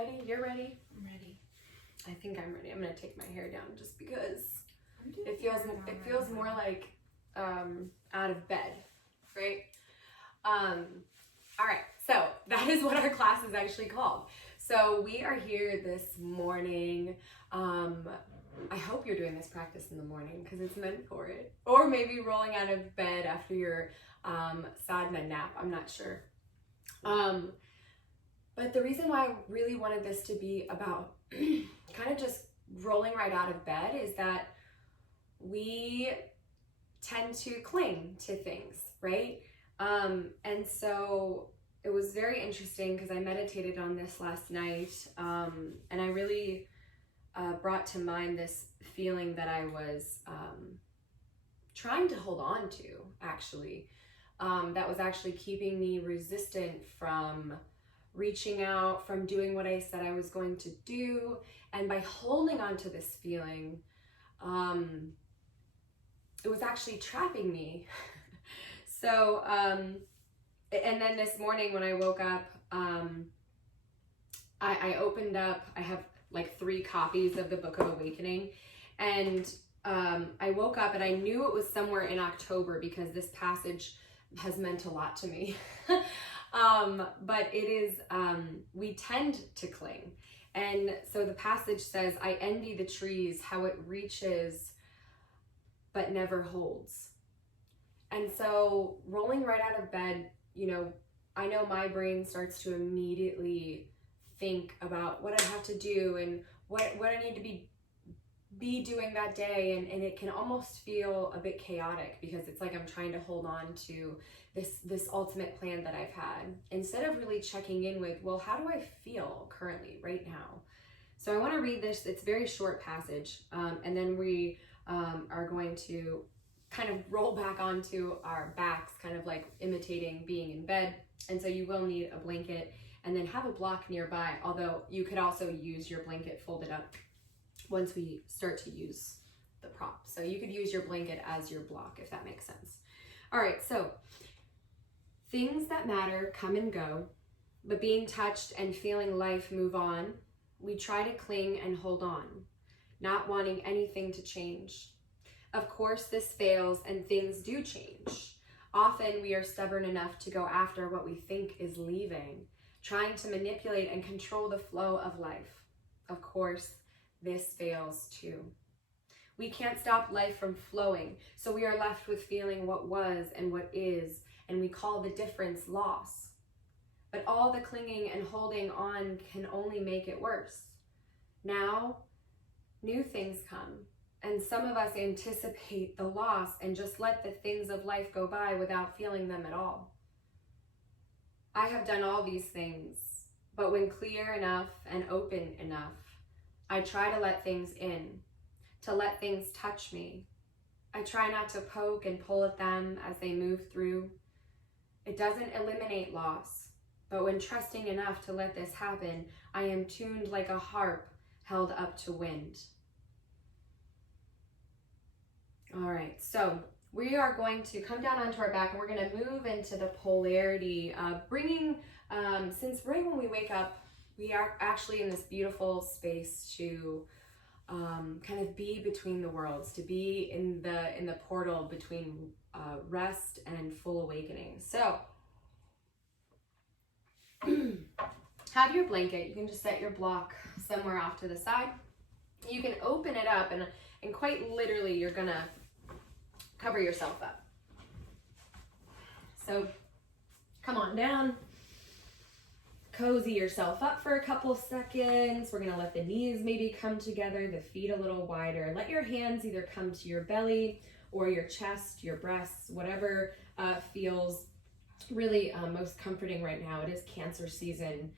ready? You're ready? I'm ready. I think I'm ready. I'm gonna take my hair down just because it feels more like out of bed, right? All right, so that is what our class is actually called. So we are here this morning. I hope you're doing this practice in the morning because it's meant for it. Or maybe rolling out of bed after your sadhana nap, I'm not sure. But the reason why I really wanted this to be about kind of just rolling right out of bed is that we tend to cling to things, right? And so it was very interesting because I meditated on this last night, and I really brought to mind this feeling that I was trying to hold on to, actually, that was actually keeping me resistant from reaching out, from doing what I said I was going to do. And by holding on to this feeling, it was actually trapping me. So, and then this morning when I woke up, I opened up, I have like 3 copies of the Book of Awakening, and I woke up and I knew it was somewhere in October because this passage has meant a lot to me. But it is, we tend to cling. And so the passage says, I envy the trees, how it reaches, but never holds. And so rolling right out of bed, you know, I know my brain starts to immediately think about what I have to do and what I need to be doing that day, and it can almost feel a bit chaotic because it's like I'm trying to hold on to this ultimate plan that I've had instead of really checking in with, well, how do I feel currently right now? So I want to read this. It's a very short passage, and then we are going to kind of roll back onto our backs, kind of like imitating being in bed. And so you will need a blanket and then have a block nearby, although you could also use your blanket folded up once we start to use the prop. So you could use your blanket as your block, if that makes sense. All right, so things that matter come and go, but being touched and feeling life move on, we try to cling and hold on, not wanting anything to change. Of course, this fails and things do change. Often we are stubborn enough to go after what we think is leaving, trying to manipulate and control the flow of life. Of course, this fails too. We can't stop life from flowing, so we are left with feeling what was and what is, and we call the difference loss. But all the clinging and holding on can only make it worse. Now, new things come, and some of us anticipate the loss and just let the things of life go by without feeling them at all. I have done all these things, but when clear enough and open enough, I try to let things in, to let things touch me. I try not to poke and pull at them as they move through. It doesn't eliminate loss, but when trusting enough to let this happen, I am tuned like a harp held up to wind. All right, so we are going to come down onto our back and we're going to move into the polarity, bringing, since right when we wake up, we are actually in this beautiful space to kind of be between the worlds, to be in the portal between rest and full awakening. So have your blanket. You can just set your block somewhere off to the side. You can open it up and quite literally you're gonna cover yourself up. So come on down, cozy yourself up for a couple seconds. We're gonna let the knees maybe come together, the feet a little wider. Let your hands either come to your belly or your chest, your breasts, whatever feels really most comforting right now. It is Cancer season,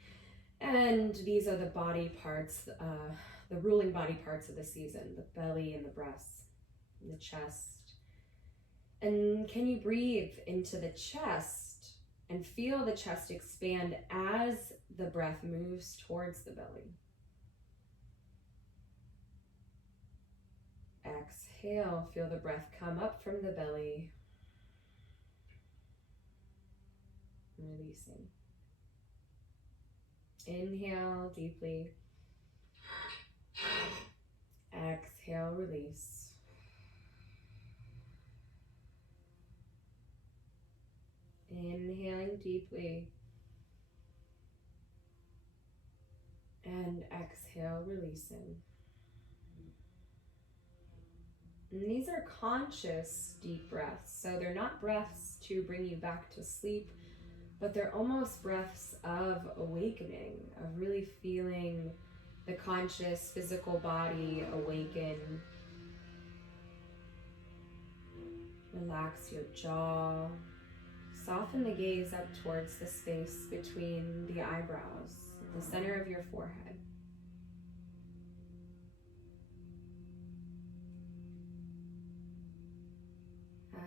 and these are the body parts, the ruling body parts of the season, the belly and the breasts and the chest. And can you breathe into the chest and feel the chest expand as the breath moves towards the belly? Exhale, feel the breath come up from the belly. Releasing. Inhale deeply. Exhale, release. Inhaling deeply. And exhale, releasing. And these are conscious deep breaths. So they're not breaths to bring you back to sleep, but they're almost breaths of awakening, of really feeling the conscious physical body awaken. Relax your jaw. Soften the gaze up towards the space between the eyebrows, the center of your forehead.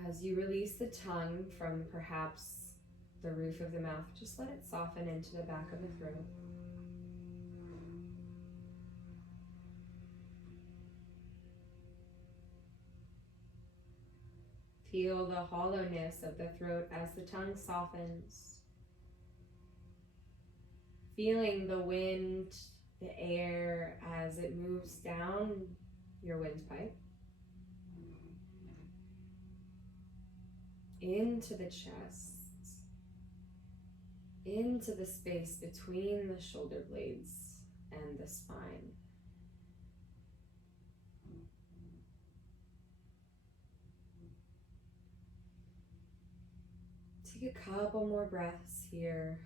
As you release the tongue from perhaps the roof of the mouth, just let it soften into the back of the throat. Feel the hollowness of the throat as the tongue softens. Feeling the wind, the air as it moves down your windpipe. Into the chest. Into the space between the shoulder blades and the spine. Take a couple more breaths here.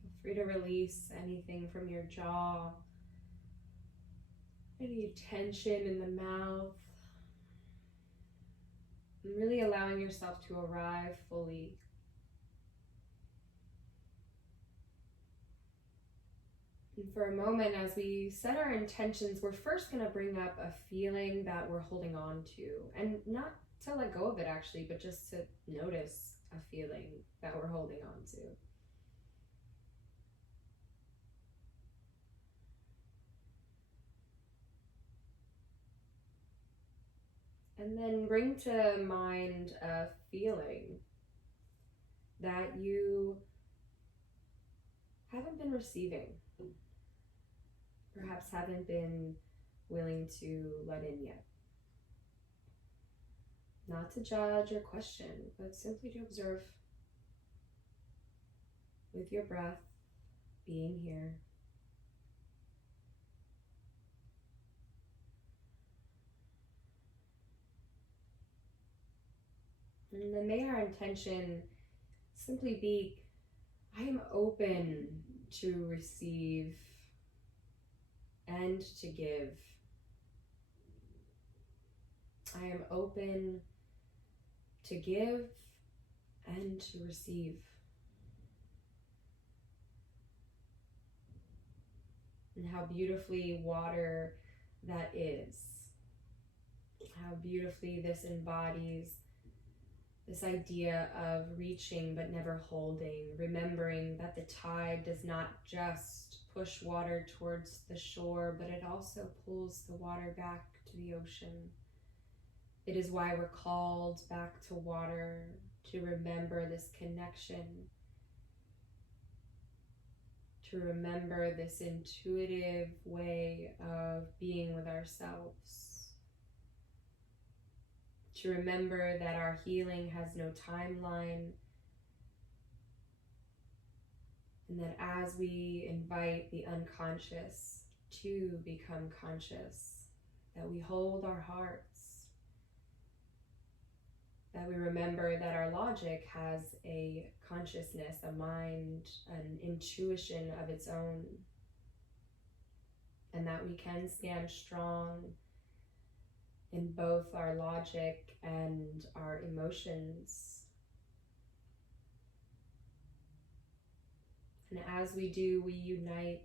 Feel free to release anything from your jaw, any tension in the mouth, and really allowing yourself to arrive fully. And for a moment, as we set our intentions, we're first going to bring up a feeling that we're holding on to, and not to let go of it actually, but just to notice a feeling that we're holding on to. And then bring to mind a feeling that you haven't been receiving, perhaps haven't been willing to let in yet. Not to judge or question, but simply to observe with your breath, being here. And then may our intention simply be, I am open to receive and to give. I am open to give and to receive. And how beautifully water that is. How beautifully this embodies this idea of reaching but never holding, remembering that the tide does not just push water towards the shore, but it also pulls the water back to the ocean. It is why we're called back to water, to remember this connection, to remember this intuitive way of being with ourselves. To remember that our healing has no timeline, and that as we invite the unconscious to become conscious, that we hold our hearts, that we remember that our logic has a consciousness, a mind, an intuition of its own, and that we can stand strong in both our logic and our emotions. And as we do, we unite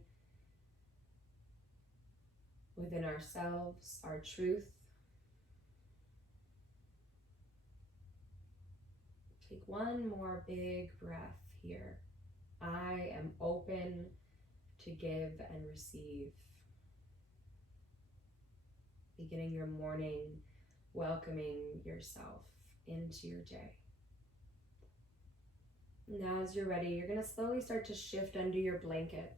within ourselves, our truth. Take one more big breath here. I am open to give and receive. Beginning your morning, welcoming yourself into your day. Now as you're ready, you're gonna slowly start to shift under your blanket.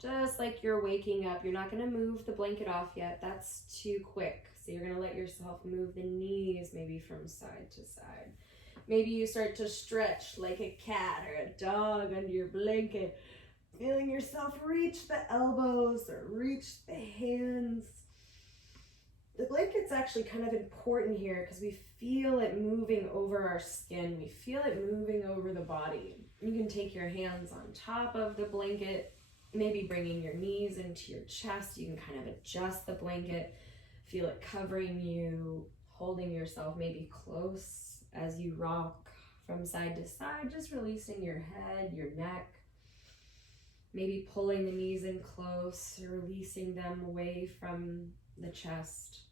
Just like you're waking up, you're not gonna move the blanket off yet. That's too quick. So you're gonna let yourself move the knees maybe from side to side. Maybe you start to stretch like a cat or a dog under your blanket, feeling yourself reach the elbows or reach the hands. The blanket's actually kind of important here because we feel it moving over our skin. We feel it moving over the body. You can take your hands on top of the blanket, maybe bringing your knees into your chest. You can kind of adjust the blanket, feel it covering you, holding yourself maybe close as you rock from side to side, just releasing your head, your neck, maybe pulling the knees in close, releasing them away from the chest.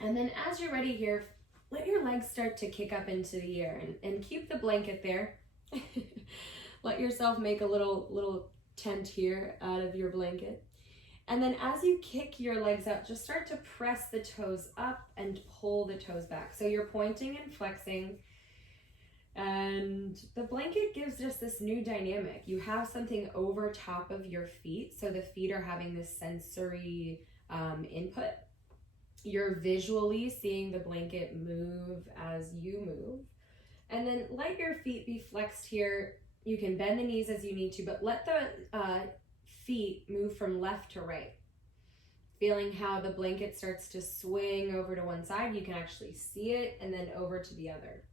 And then as you're ready here, let your legs start to kick up into the air and keep the blanket there. Let yourself make a little tent here out of your blanket. And then as you kick your legs up, just start to press the toes up and pull the toes back. So you're pointing and flexing. And the blanket gives just this new dynamic. You have something over top of your feet. So the feet are having this sensory input. You're visually seeing the blanket move as you move. And then let your feet be flexed here. You can bend the knees as you need to, but let the feet move from left to right. Feeling how the blanket starts to swing over to one side. You can actually see it, and then over to the other.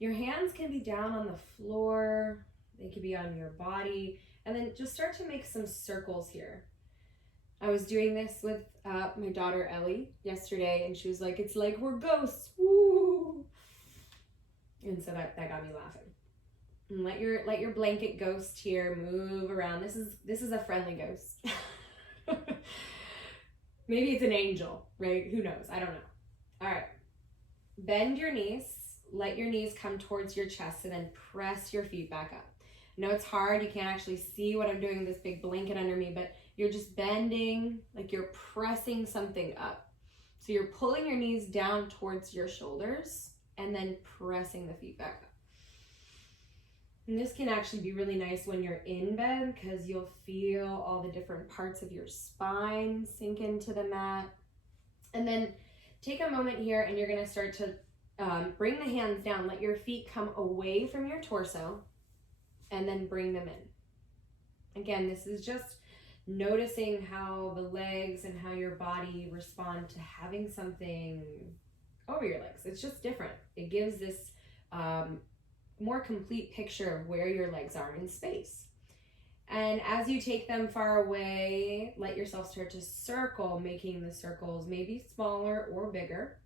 Your hands can be down on the floor. They could be on your body. And then just start to make some circles here. I was doing this with my daughter Ellie yesterday, and she was like, "It's like we're ghosts, woo!" And so that got me laughing. And let your blanket ghost here move around. This is a friendly ghost. Maybe it's an angel, right? Who knows? I don't know. All right. Bend your knees. Let your knees come towards your chest, and then press your feet back up. I know it's hard. You can't actually see what I'm doing with this big blanket under me, but you're just bending, like you're pressing something up. So you're pulling your knees down towards your shoulders and then pressing the feet back up. And this can actually be really nice when you're in bed because you'll feel all the different parts of your spine sink into the mat. And then take a moment here, and you're gonna start to bring the hands down. Let your feet come away from your torso and then bring them in. Again, this is just noticing how the legs and how your body respond to having something over your legs. It's just different. It gives this more complete picture of where your legs are in space. And as you take them far away, let yourself start to circle, making the circles maybe smaller or bigger.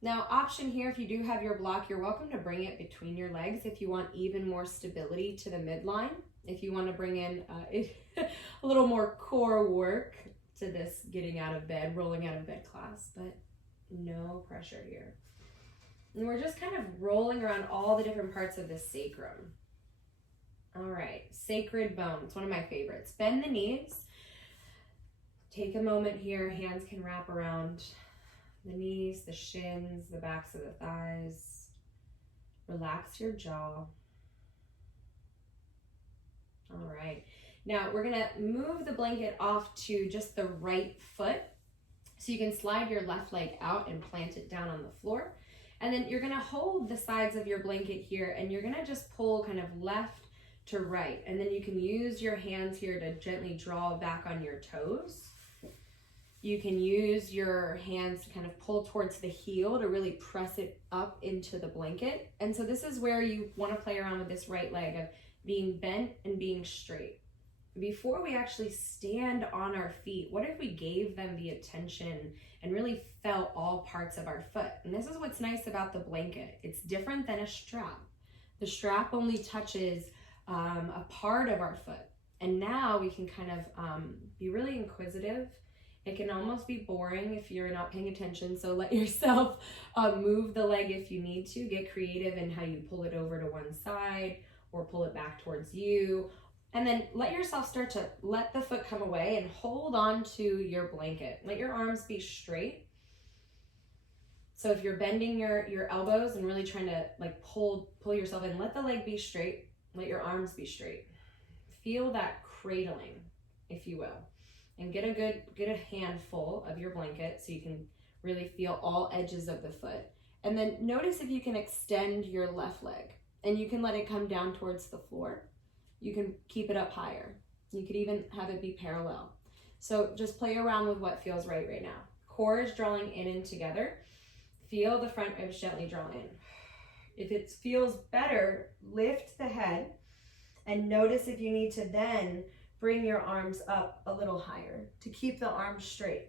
Now, option here, if you do have your block, you're welcome to bring it between your legs if you want even more stability to the midline. If you want to bring in a little more core work to this getting out of bed, rolling out of bed class, but no pressure here. And we're just kind of rolling around all the different parts of the sacrum. All right, sacred bone. It's one of my favorites. Bend the knees. Take a moment here. Hands can wrap around the knees, the shins, the backs of the thighs. Relax your jaw. All right. Now we're gonna move the blanket off to just the right foot. So you can slide your left leg out and plant it down on the floor. And then you're gonna hold the sides of your blanket here, and you're gonna just pull kind of left to right. And then you can use your hands here to gently draw back on your toes. You can use your hands to kind of pull towards the heel to really press it up into the blanket. And so this is where you want to play around with this right leg of being bent and being straight. Before we actually stand on our feet, what if we gave them the attention and really felt all parts of our foot? And this is what's nice about the blanket. It's different than a strap. The strap only touches a part of our foot. And now we can kind of be really inquisitive. It can almost be boring if you're not paying attention, so let yourself move the leg if you need to. Get creative in how you pull it over to one side or pull it back towards you. And then let yourself start to let the foot come away and hold on to your blanket. Let your arms be straight. So if you're bending your elbows and really trying to like pull yourself in, let the leg be straight, let your arms be straight. Feel that cradling, if you will, and get a handful of your blanket so you can really feel all edges of the foot. And then notice if you can extend your left leg, and you can let it come down towards the floor. You can keep it up higher. You could even have it be parallel. So just play around with what feels right now. Core is drawing in and together. Feel the front ribs gently draw in. If it feels better, lift the head and notice if you need to then bring your arms up a little higher to keep the arms straight.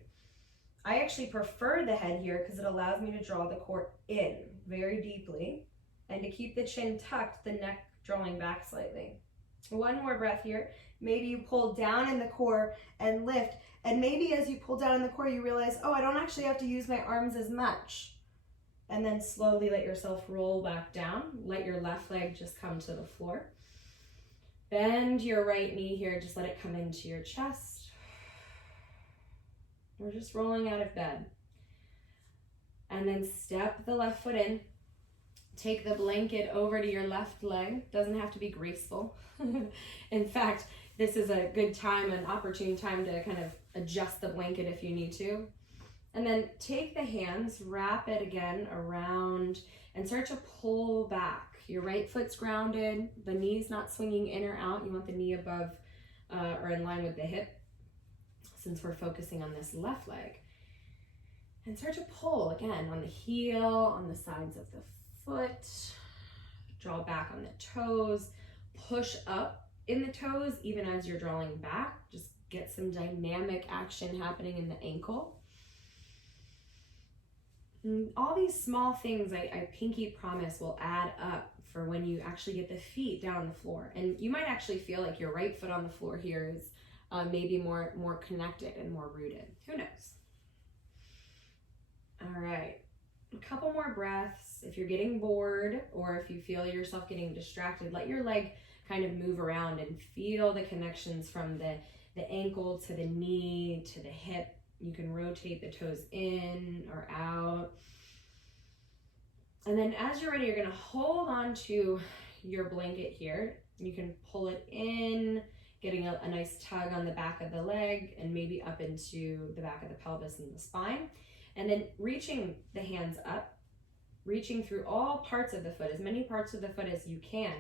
I actually prefer the head here because it allows me to draw the core in very deeply and to keep the chin tucked, the neck drawing back slightly. One more breath here. Maybe you pull down in the core and lift, and maybe as you pull down in the core you realize, oh, I don't actually have to use my arms as much. And then slowly let yourself roll back down. Let your left leg just come to the floor. Bend your right knee here, just let it come into your chest. We're just rolling out of bed. And then step the left foot in. Take the blanket over to your left leg. Doesn't have to be graceful. In fact, this is a good time, an opportune time to kind of adjust the blanket if you need to. And then take the hands, wrap it again around, and start to pull back. Your right foot's grounded, the knee's not swinging in or out. You want the knee above or in line with the hip, since we're focusing on this left leg. And start to pull again on the heel, on the sides of the foot. Draw back on the toes. Push up in the toes even as you're drawing back. Just get some dynamic action happening in the ankle. And all these small things I pinky promise will add up for when you actually get the feet down on the floor. And you might actually feel like your right foot on the floor here is maybe more connected and more rooted. Who knows? All right, a couple more breaths. If you're getting bored or if you feel yourself getting distracted, let your leg kind of move around and feel the connections from the ankle to the knee to the hip. You can rotate the toes in or out. And then as you're ready, you're gonna hold on to your blanket here. You can pull it in, getting a nice tug on the back of the leg and maybe up into the back of the pelvis and the spine. And then reaching the hands up, reaching through all parts of the foot, as many parts of the foot as you can.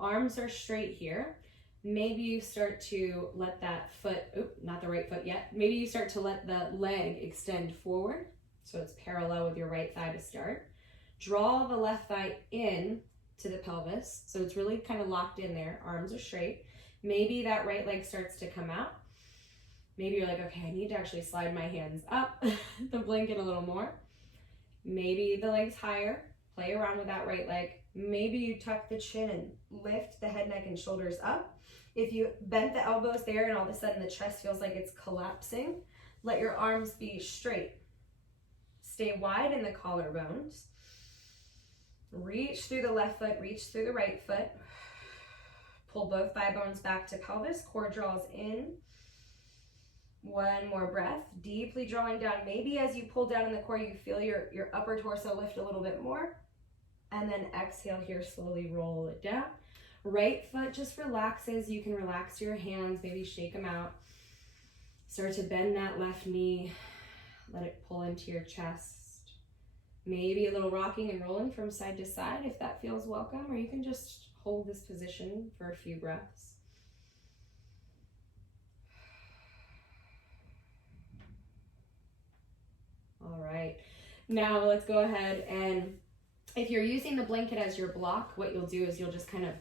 Arms are straight here. Maybe you start to let that foot, not the right foot yet. Maybe you start to let the leg extend forward. So it's parallel with your right thigh to start. Draw the left thigh in to the pelvis. So it's really kind of locked in there. Arms are straight. Maybe that right leg starts to come out. Maybe you're like, okay, I need to actually slide my hands up the blanket a little more. Maybe the leg's higher. Play around with that right leg. Maybe you tuck the chin and lift the head, neck, and shoulders up. If you bent the elbows there and all of a sudden the chest feels like it's collapsing, let your arms be straight. Stay wide in the collarbones. Reach through the left foot, reach through the right foot. Pull both thigh bones back to pelvis, core draws in. One more breath, deeply drawing down. Maybe as you pull down in the core, you feel your upper torso lift a little bit more. And then exhale here, slowly roll it down. Right foot just relaxes. You can relax your hands, maybe shake them out. Start to bend that left knee. Let it pull into your chest. Maybe a little rocking and rolling from side to side if that feels welcome, or you can just hold this position for a few breaths. All right, now let's go ahead and if you're using the blanket as your block, what you'll do is you'll just kind of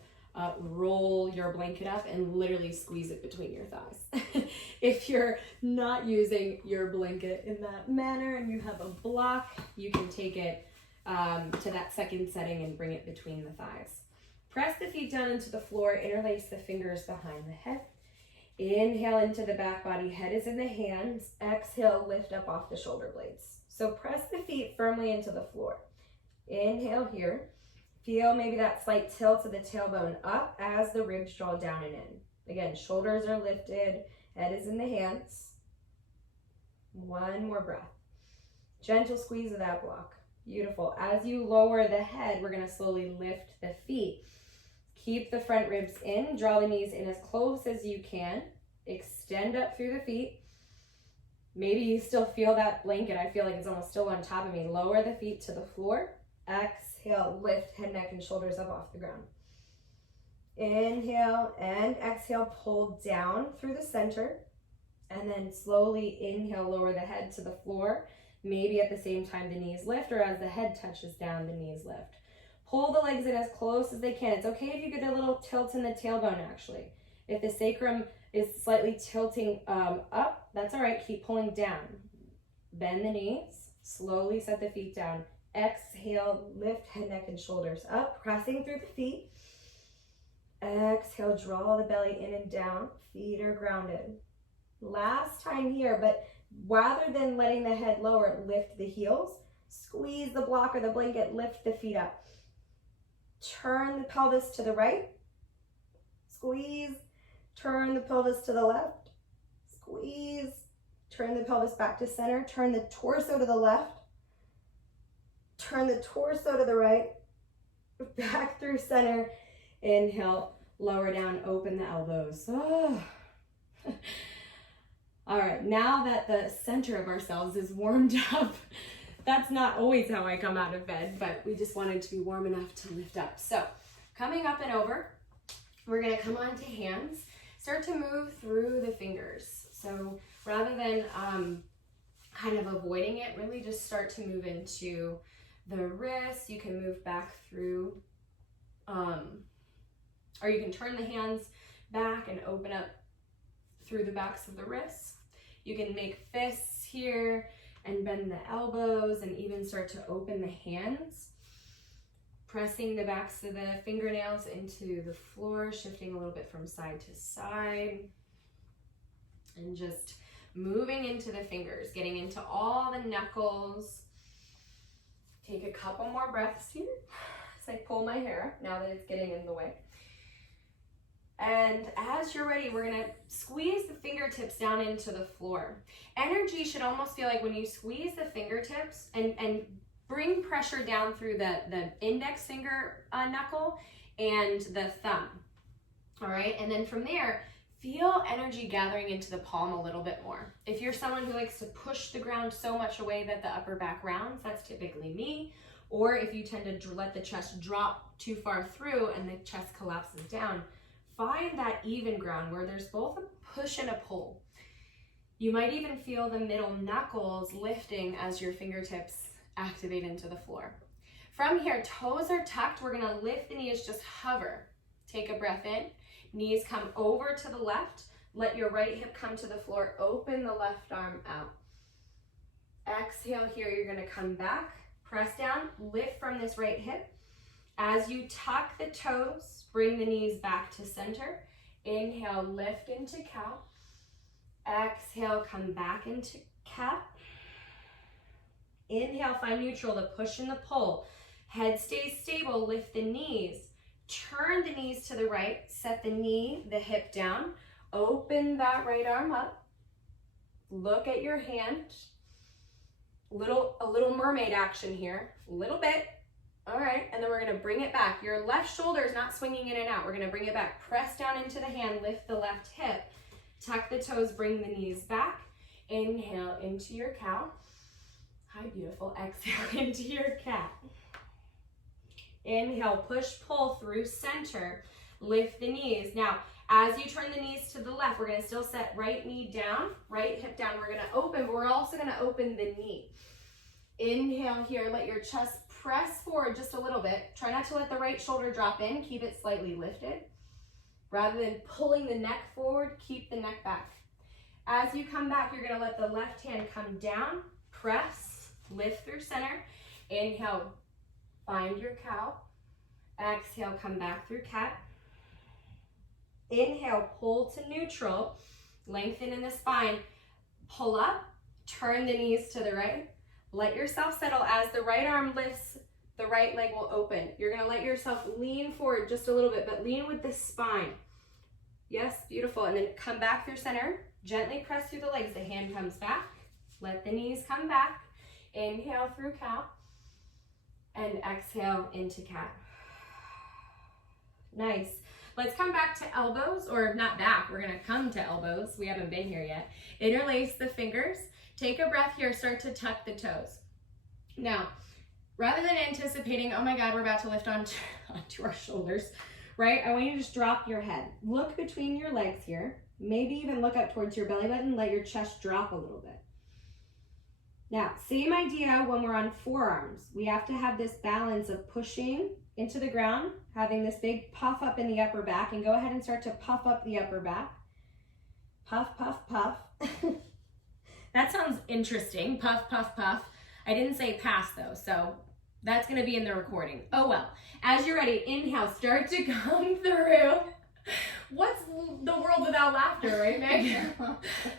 roll your blanket up and literally squeeze it between your thighs. If you're not using your blanket in that manner and you have a block, you can take it to that second setting and bring it between the thighs. Press the feet down into the floor, interlace the fingers behind the head. Inhale into the back body, head is in the hands. Exhale, lift up off the shoulder blades. So press the feet firmly into the floor. Inhale here. Feel maybe that slight tilt of the tailbone up as the ribs draw down and in. Again, shoulders are lifted, head is in the hands. One more breath. Gentle squeeze of that block. Beautiful. As you lower the head, we're gonna slowly lift the feet. Keep the front ribs in, draw the knees in as close as you can. Extend up through the feet. Maybe you still feel that blanket. I feel like it's almost still on top of me. Lower the feet to the floor. Exhale, lift head, neck, and shoulders up off the ground. Inhale and exhale, pull down through the center. And then slowly inhale, lower the head to the floor. Maybe at the same time the knees lift, or as the head touches down, the knees lift. Pull the legs in as close as they can. It's okay if you get a little tilt in the tailbone actually. If the sacrum is slightly tilting up, that's all right. Keep pulling down. Bend the knees. Slowly set the feet down. Exhale, lift head, neck, and shoulders up, pressing through the feet. Exhale, draw the belly in and down. Feet are grounded. Last time here, but rather than letting the head lower, lift the heels. Squeeze the block or the blanket, lift the feet up. Turn the pelvis to the right. Squeeze. Turn the pelvis to the left. Squeeze. Turn the pelvis back to center. Turn the torso to the left. Turn the torso to the right. Back through center. Inhale, lower down, open the elbows. Oh. All right, now that the center of ourselves is warmed up, that's not always how I come out of bed, but we just wanted to be warm enough to lift up. So coming up and over, we're gonna come onto hands, start to move through the fingers. So rather than kind of avoiding it, really just start to move into the wrists. You can move back through, or you can turn the hands back and open up through the backs of the wrists. You can make fists here and bend the elbows and even start to open the hands. Pressing the backs of the fingernails into the floor, shifting a little bit from side to side. And just moving into the fingers, getting into all the knuckles. Take a couple more breaths here as I pull my hair now that it's getting in the way. And as you're ready, we're gonna squeeze the fingertips down into the floor. Energy should almost feel like when you squeeze the fingertips and bring pressure down through the index finger knuckle and the thumb. All right, and then from there, feel energy gathering into the palm a little bit more. If you're someone who likes to push the ground so much away that the upper back rounds, that's typically me. Or if you tend to let the chest drop too far through and the chest collapses down, find that even ground where there's both a push and a pull. You might even feel the middle knuckles lifting as your fingertips activate into the floor. From here, toes are tucked. We're gonna lift the knees, just hover. Take a breath in. Knees come over to the left. Let your right hip come to the floor. Open the left arm out. Exhale here, you're gonna come back. Press down, lift from this right hip. As you tuck the toes, bring the knees back to center. Inhale, lift into cow. Exhale, come back into cat. Inhale, find neutral, the push and the pull. Head stays stable, lift the knees. Turn the knees to the right, set the hip down. Open that right arm up. Look at your hand. A little mermaid action here, a little bit. All right, and then we're gonna bring it back. Your left shoulder is not swinging in and out. We're gonna bring it back. Press down into the hand, lift the left hip. Tuck the toes, bring the knees back. Inhale into your cow. Hi, beautiful. Exhale into your cat. Inhale, push, pull through center. Lift the knees. Now, as you turn the knees to the left, we're gonna still set right knee down, right hip down. We're gonna open, but we're also gonna open the knee. Inhale here, let your chest press forward just a little bit. Try not to let the right shoulder drop in. Keep it slightly lifted. Rather than pulling the neck forward, keep the neck back. As you come back, you're gonna let the left hand come down, press, lift through center. Inhale, find your cow. Exhale, come back through cat. Inhale, pull to neutral. Lengthen in the spine. Pull up, turn the knees to the right. Let yourself settle. As the right arm lifts, the right leg will open. You're gonna let yourself lean forward just a little bit, but lean with the spine. Yes, beautiful. And then come back through center. Gently press through the legs. The hand comes back. Let the knees come back. Inhale through cow. And exhale into cat. Nice. Let's come back to elbows, or not back, we're gonna come to elbows. We haven't been here yet. Interlace the fingers. Take a breath here, start to tuck the toes. Now, rather than anticipating, oh my God, we're about to lift onto our shoulders, right? I want you to just drop your head. Look between your legs here. Maybe even look up towards your belly button, let your chest drop a little bit. Now, same idea when we're on forearms. We have to have this balance of pushing into the ground, having this big puff up in the upper back, and go ahead and start to puff up the upper back. Puff, puff, puff. That sounds interesting. Puff, puff, puff. I didn't say pass though, so that's gonna be in the recording. Oh well. As you're ready, inhale, start to come through. What's the world without laughter, right, Meg?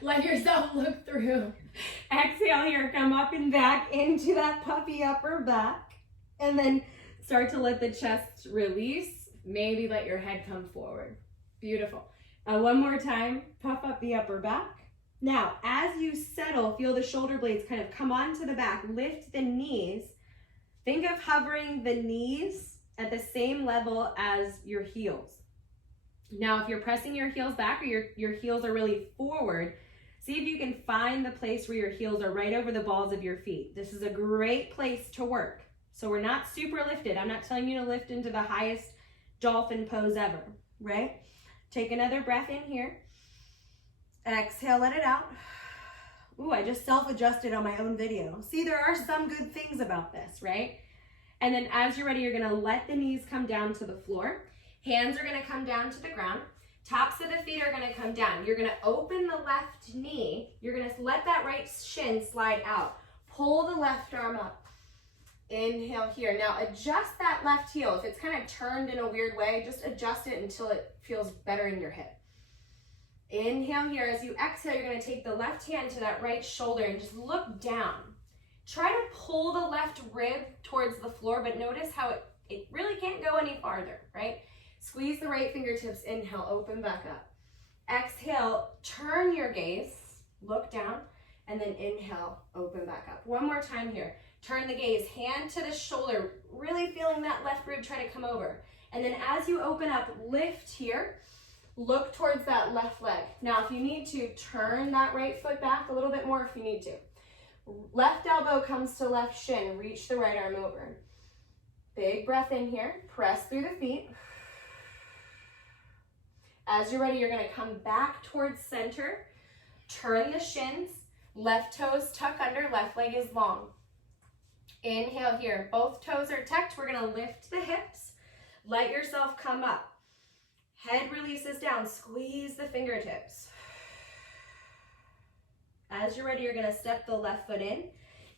Let yourself look through. Exhale here, come up and back into that puffy upper back. And then start to let the chest release. Maybe let your head come forward. Beautiful. One more time, puff up the upper back. Now, as you settle, feel the shoulder blades kind of come onto the back. Lift the knees. Think of hovering the knees at the same level as your heels. Now, if you're pressing your heels back or your heels are really forward, see if you can find the place where your heels are right over the balls of your feet. This is a great place to work. So we're not super lifted. I'm not telling you to lift into the highest dolphin pose ever, right? Take another breath in here. Exhale, let it out. Ooh, I just self-adjusted on my own video. See, there are some good things about this, right? And then as you're ready, you're gonna let the knees come down to the floor. Hands are gonna come down to the ground. Tops of the feet are gonna come down. You're gonna open the left knee. You're gonna let that right shin slide out. Pull the left arm up. Inhale here. Now adjust that left heel. If it's kind of turned in a weird way, just adjust it until it feels better in your hip. Inhale here. As you exhale, you're gonna take the left hand to that right shoulder and just look down. Try to pull the left rib towards the floor, but notice how it really can't go any farther, right? Squeeze the right fingertips, inhale, open back up. Exhale, turn your gaze, look down, and then inhale, open back up. One more time here. Turn the gaze, hand to the shoulder, really feeling that left rib try to come over. And then as you open up, lift here, look towards that left leg. Now, if you need to, turn that right foot back a little bit more if you need to. Left elbow comes to left shin, reach the right arm over. Big breath in here, press through the feet. As you're ready, you're gonna come back towards center, turn the shins, left toes tuck under, left leg is long. Inhale here, both toes are tucked. We're gonna lift the hips, let yourself come up. Head releases down, squeeze the fingertips. As you're ready, you're gonna step the left foot in,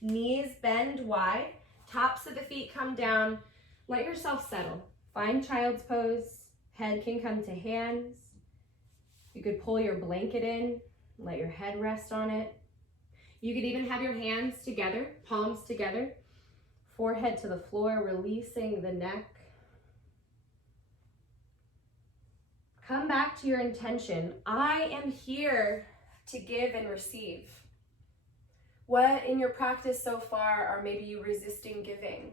knees bend wide, tops of the feet come down, let yourself settle. Find child's pose. Head can come to hands. You could pull your blanket in, let your head rest on it. You could even have your hands together, palms together, forehead to the floor, releasing the neck. Come back to your intention. I am here to give and receive. What in your practice so far are maybe you resisting giving?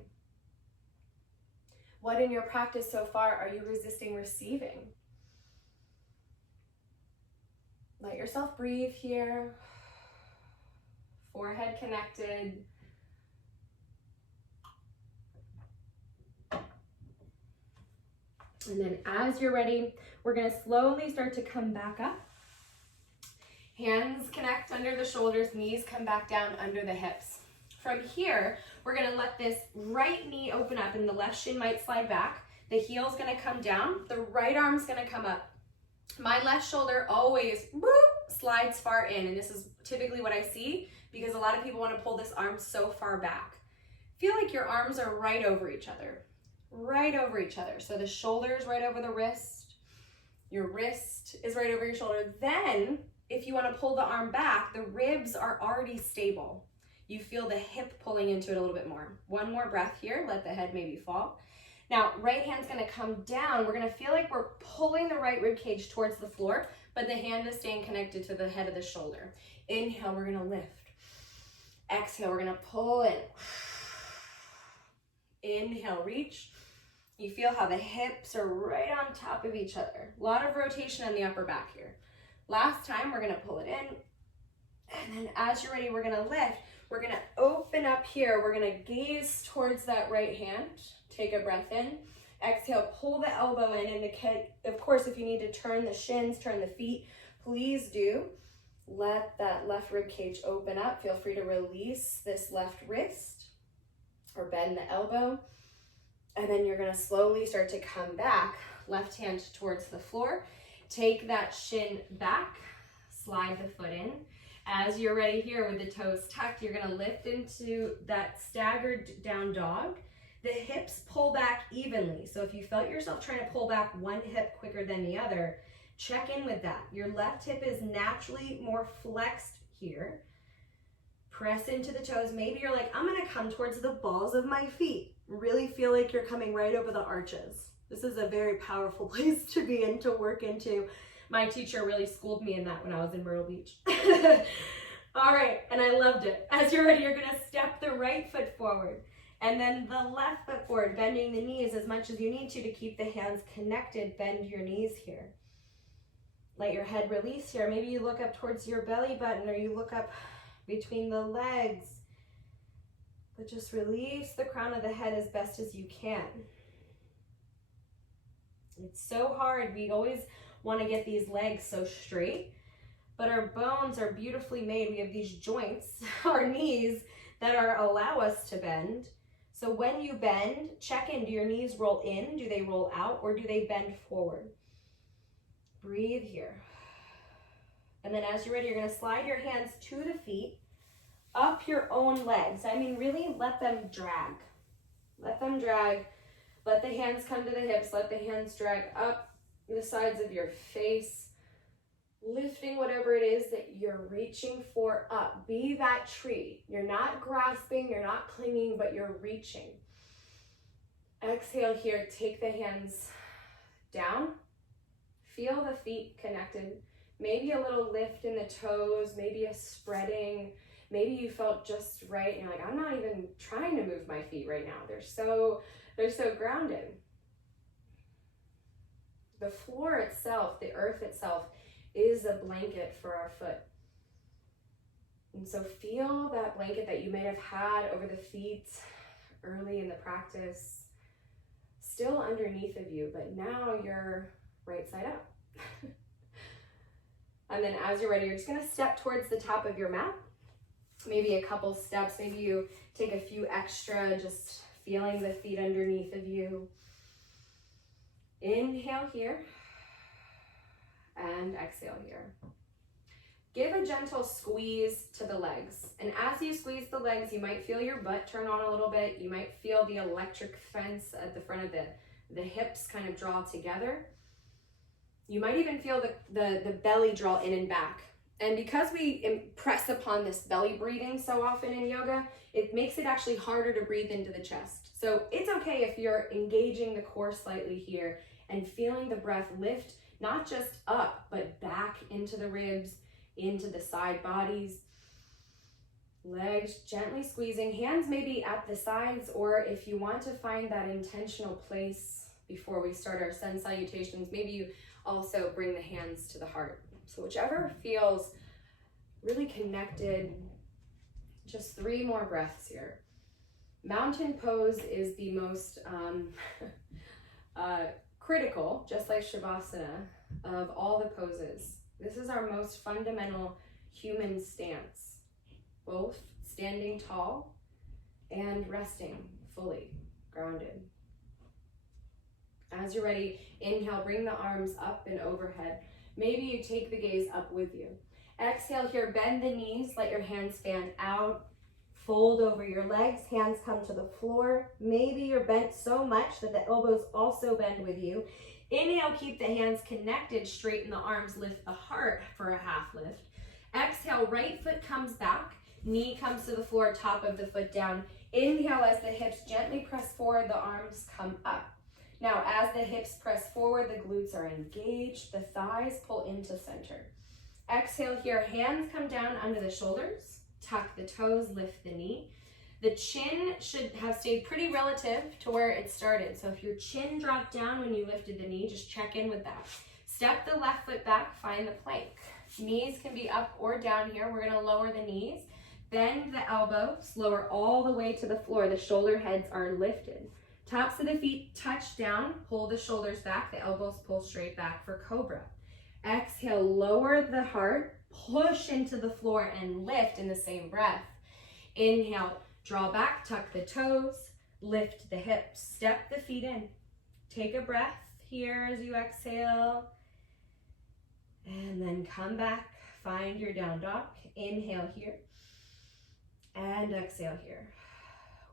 What in your practice so far are you resisting receiving? Let yourself breathe here. Forehead connected. And then as you're ready, we're gonna slowly start to come back up. Hands connect under the shoulders, knees come back down under the hips. From here, we're gonna let this right knee open up and the left shin might slide back. The heel's gonna come down, the right arm's gonna come up. My left shoulder always slides far in, and this is typically what I see because a lot of people wanna pull this arm so far back. Feel like your arms are right over each other, right over each other. So the shoulder's right over the wrist, your wrist is right over your shoulder. Then, if you wanna pull the arm back, the ribs are already stable. You feel the hip pulling into it a little bit more. One more breath here, let the head maybe fall. Now, right hand's gonna come down. We're gonna feel like we're pulling the right rib cage towards the floor, but the hand is staying connected to the head of the shoulder. Inhale, we're gonna lift. Exhale, we're gonna pull in. Inhale, reach. You feel how the hips are right on top of each other. A lot of rotation on the upper back here. Last time, we're gonna pull it in. And then as you're ready, we're gonna lift. We're gonna open up here. We're gonna gaze towards that right hand. Take a breath in. Exhale, pull the elbow in. And of course, if you need to turn the shins, turn the feet, please do. Let that left rib cage open up. Feel free to release this left wrist or bend the elbow. And then you're gonna slowly start to come back, left hand towards the floor. Take that shin back, slide the foot in. As you're ready here with the toes tucked, you're gonna lift into that staggered down dog. The hips pull back evenly. So if you felt yourself trying to pull back one hip quicker than the other, check in with that. Your left hip is naturally more flexed here. Press into the toes. Maybe you're like, I'm gonna come towards the balls of my feet. Really feel like you're coming right over the arches. This is a very powerful place to be in, to work into. My teacher really schooled me in that when I was in Myrtle Beach. All right, and I loved it. As you're ready, you're gonna step the right foot forward and then the left foot forward, bending the knees as much as you need to keep the hands connected. Bend your knees here. Let your head release here. Maybe you look up towards your belly button, or you look up between the legs. But just release the crown of the head as best as you can. It's so hard. We always want to get these legs so straight, but our bones are beautifully made. We have these joints, our knees, that allow us to bend. So when you bend, check in. Do your knees roll in? Do they roll out? Or do they bend forward? Breathe here. And then as you're ready, you're going to slide your hands to the feet, up your own legs. I mean, really let them drag. Let them drag. Let the hands come to the hips. Let the hands drag up the sides of your face, lifting whatever it is that you're reaching for up. Be that tree. You're not grasping, you're not clinging, but you're reaching. Exhale here. Take the hands down. Feel the feet connected. Maybe a little lift in the toes, maybe a spreading. Maybe you felt just right and you're like, I'm not even trying to move my feet right now. They're so grounded. The floor itself, the earth itself, is a blanket for our foot. And so feel that blanket that you may have had over the feet early in the practice, still underneath of you, but now you're right side up. And then as you're ready, you're just gonna step towards the top of your mat. Maybe a couple steps, maybe you take a few extra, just feeling the feet underneath of you. Inhale here and exhale here. Give a gentle squeeze to the legs. And as you squeeze the legs, you might feel your butt turn on a little bit. You might feel the electric fence at the front of the hips kind of draw together. You might even feel the belly draw in and back. And because we impress upon this belly breathing so often in yoga, it makes it actually harder to breathe into the chest. So it's okay if you're engaging the core slightly here and feeling the breath lift, not just up, but back into the ribs, into the side bodies. Legs gently squeezing, hands maybe at the sides, or if you want to find that intentional place before we start our sun salutations, maybe you also bring the hands to the heart. So whichever feels really connected. Just 3 more breaths here. Mountain pose is the most critical, just like Shavasana, of all the poses. This is our most fundamental human stance, both standing tall and resting fully grounded. As you're ready, inhale, bring the arms up and overhead. Maybe you take the gaze up with you. Exhale here, bend the knees, let your hands fan out, fold over your legs, hands come to the floor. Maybe you're bent so much that the elbows also bend with you. Inhale, keep the hands connected, straighten the arms, lift the heart for a half lift. Exhale, right foot comes back, knee comes to the floor, top of the foot down. Inhale as the hips gently press forward, the arms come up. Now, as the hips press forward, the glutes are engaged, the thighs pull into center. Exhale here, hands come down under the shoulders, tuck the toes, lift the knee. The chin should have stayed pretty relative to where it started. So if your chin dropped down when you lifted the knee, just check in with that. Step the left foot back, find the plank. Knees can be up or down here. We're gonna lower the knees, bend the elbows, lower all the way to the floor. The shoulder heads are lifted. Tops of the feet touch down, pull the shoulders back, the elbows pull straight back for cobra. Exhale, lower the heart, push into the floor and lift in the same breath. Inhale, draw back, tuck the toes, lift the hips, step the feet in. Take a breath here as you exhale. And then come back, find your down dog. Inhale here and exhale here.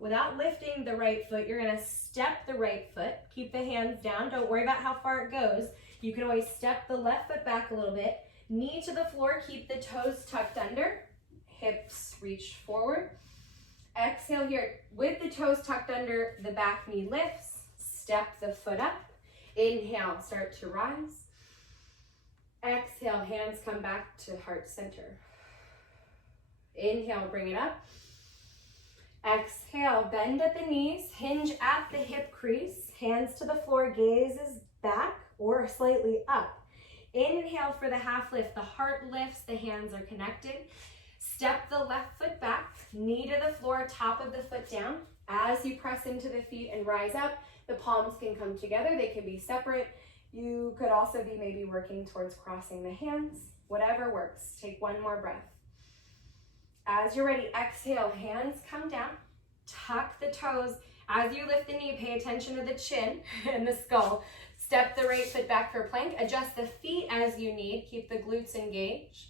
Without lifting the right foot, you're gonna step the right foot. Keep the hands down, don't worry about how far it goes. You can always step the left foot back a little bit. Knee to the floor, keep the toes tucked under. Hips reach forward. Exhale here, with the toes tucked under, the back knee lifts. Step the foot up. Inhale, start to rise. Exhale, hands come back to heart center. Inhale, bring it up. Exhale, bend at the knees, hinge at the hip crease, hands to the floor, gaze is back or slightly up. Inhale for the half lift, the heart lifts, the hands are connected. Step the left foot back, knee to the floor, top of the foot down. As you press into the feet and rise up, the palms can come together, they can be separate. You could also be maybe working towards crossing the hands, whatever works. Take one more breath. As you're ready, exhale, hands come down, tuck the toes. As you lift the knee, pay attention to the chin and the skull. Step the right foot back for plank. Adjust the feet as you need. Keep the glutes engaged.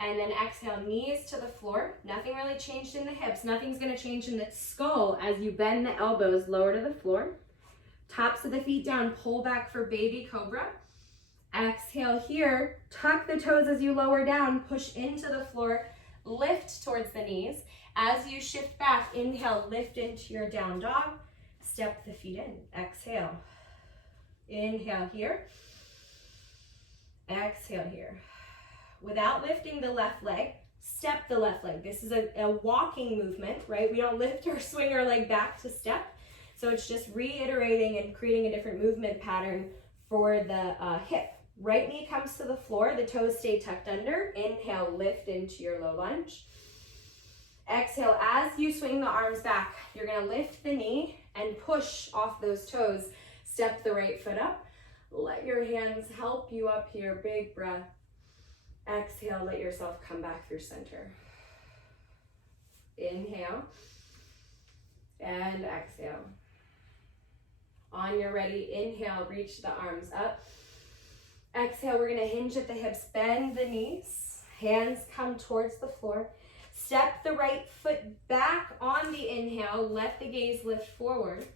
And then exhale, knees to the floor. Nothing really changed in the hips. Nothing's gonna change in the skull as you bend the elbows lower to the floor. Tops of the feet down, pull back for baby cobra. Exhale here, tuck the toes as you lower down, push into the floor. Lift towards the knees. As you shift back, inhale, lift into your down dog. Step the feet in. Exhale. Inhale here. Exhale here. Without lifting the left leg, step the left leg. This is a walking movement, right? We don't lift or swing our leg back to step. So it's just reiterating and creating a different movement pattern for the hip. Right knee comes to the floor, the toes stay tucked under. Inhale, lift into your low lunge. Exhale, as you swing the arms back, you're gonna lift the knee and push off those toes. Step the right foot up. Let your hands help you up here, big breath. Exhale, let yourself come back through center. Inhale and exhale. On your ready, inhale, reach the arms up. Exhale, we're gonna hinge at the hips, bend the knees, hands come towards the floor. Step the right foot back on the inhale, let the gaze lift forward.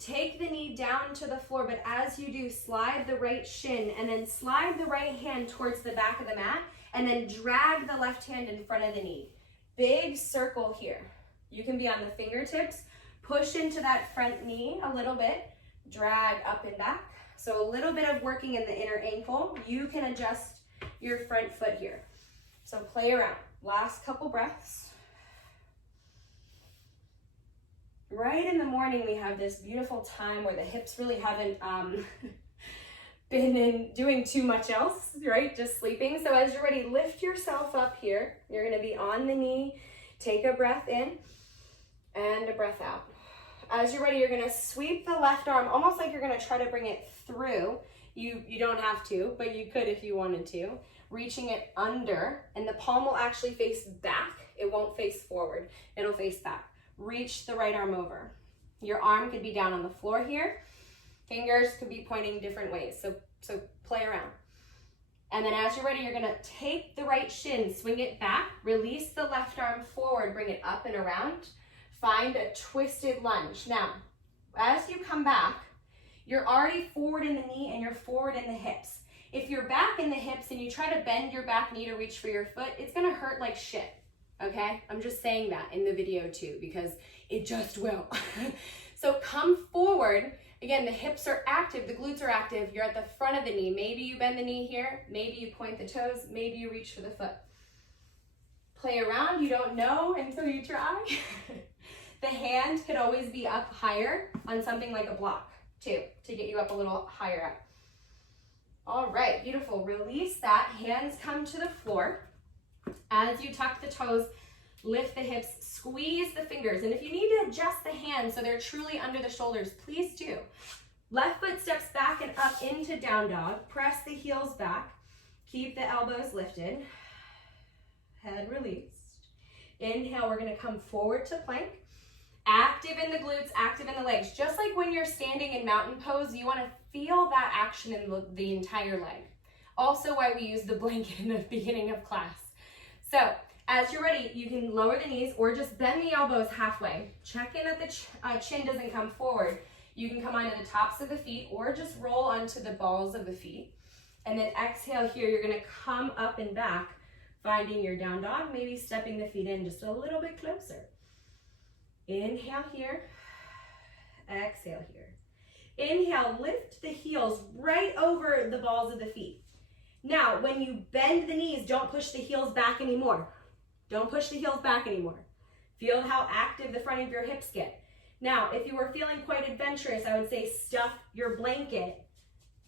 Take the knee down to the floor, but as you do, slide the right shin and then slide the right hand towards the back of the mat and then drag the left hand in front of the knee. Big circle here. You can be on the fingertips, push into that front knee a little bit, drag up and back. So a little bit of working in the inner ankle. You can adjust your front foot here. So play around. Last couple breaths. Right in the morning, we have this beautiful time where the hips really haven't been doing too much else, right? Just sleeping. So as you're ready, lift yourself up here. You're gonna be on the knee. Take a breath in and a breath out. As you're ready, you're gonna sweep the left arm, almost like you're gonna try to bring it through. You don't have to, but you could if you wanted to. Reaching it under, and the palm will actually face back. It won't face forward, it'll face back. Reach the right arm over. Your arm could be down on the floor here. Fingers could be pointing different ways, so play around. And then as you're ready, you're gonna take the right shin, swing it back, release the left arm forward, bring it up and around. Find a twisted lunge. Now, as you come back, you're already forward in the knee and you're forward in the hips. If you're back in the hips and you try to bend your back knee to reach for your foot, it's gonna hurt like shit, okay? I'm just saying that in the video too, because it just will. So come forward. Again, the hips are active, the glutes are active. You're at the front of the knee. Maybe you bend the knee here, maybe you point the toes, maybe you reach for the foot. play around. You don't know until you try. The hand could always be up higher on something like a block too, to get you up a little higher up. All right, beautiful. Release that. Hands come to the floor. As you tuck the toes, lift the hips, squeeze the fingers. And if you need to adjust the hands so they're truly under the shoulders, please do. Left foot steps back and up into down dog. Press the heels back. Keep the elbows lifted. Head released. Inhale, we're gonna come forward to plank. Active in the glutes, active in the legs. Just like when you're standing in mountain pose, you wanna feel that action in the entire leg. Also why we use the blanket in the beginning of class. So, as you're ready, you can lower the knees or just bend the elbows halfway. Check in that the chin doesn't come forward. You can come onto the tops of the feet or just roll onto the balls of the feet. And then exhale here, you're gonna come up and back, finding your down dog, maybe stepping the feet in just a little bit closer. Inhale here, exhale here. Inhale, lift the heels right over the balls of the feet. Now, when you bend the knees, don't push the heels back anymore. Don't push the heels back anymore. Feel how active the front of your hips get. Now, if you were feeling quite adventurous, I would say stuff your blanket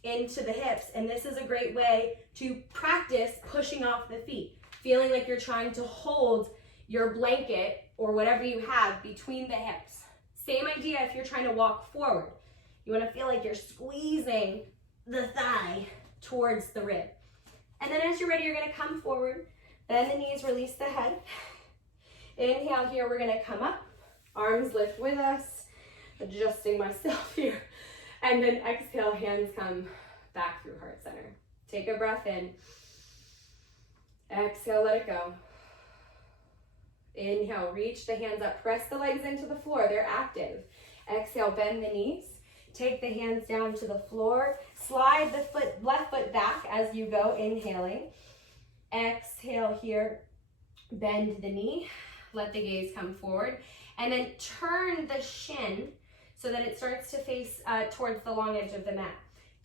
into the hips. And this is a great way to practice pushing off the feet, feeling like you're trying to hold your blanket or whatever you have between the hips. Same idea if you're trying to walk forward. You want to feel like you're squeezing the thigh towards the rib. And then as you're ready, you're going to come forward, bend the knees, release the head. Inhale here, we're going to come up. Arms lift with us, adjusting myself here. And then exhale, hands come back through heart center. Take a breath in. Exhale, let it go. Inhale, reach the hands up, press the legs into the floor, they're active. Exhale, bend the knees. Take the hands down to the floor. Slide the left foot back as you go, inhaling. Exhale here, bend the knee. Let the gaze come forward. And then turn the shin so that it starts to face towards the long edge of the mat.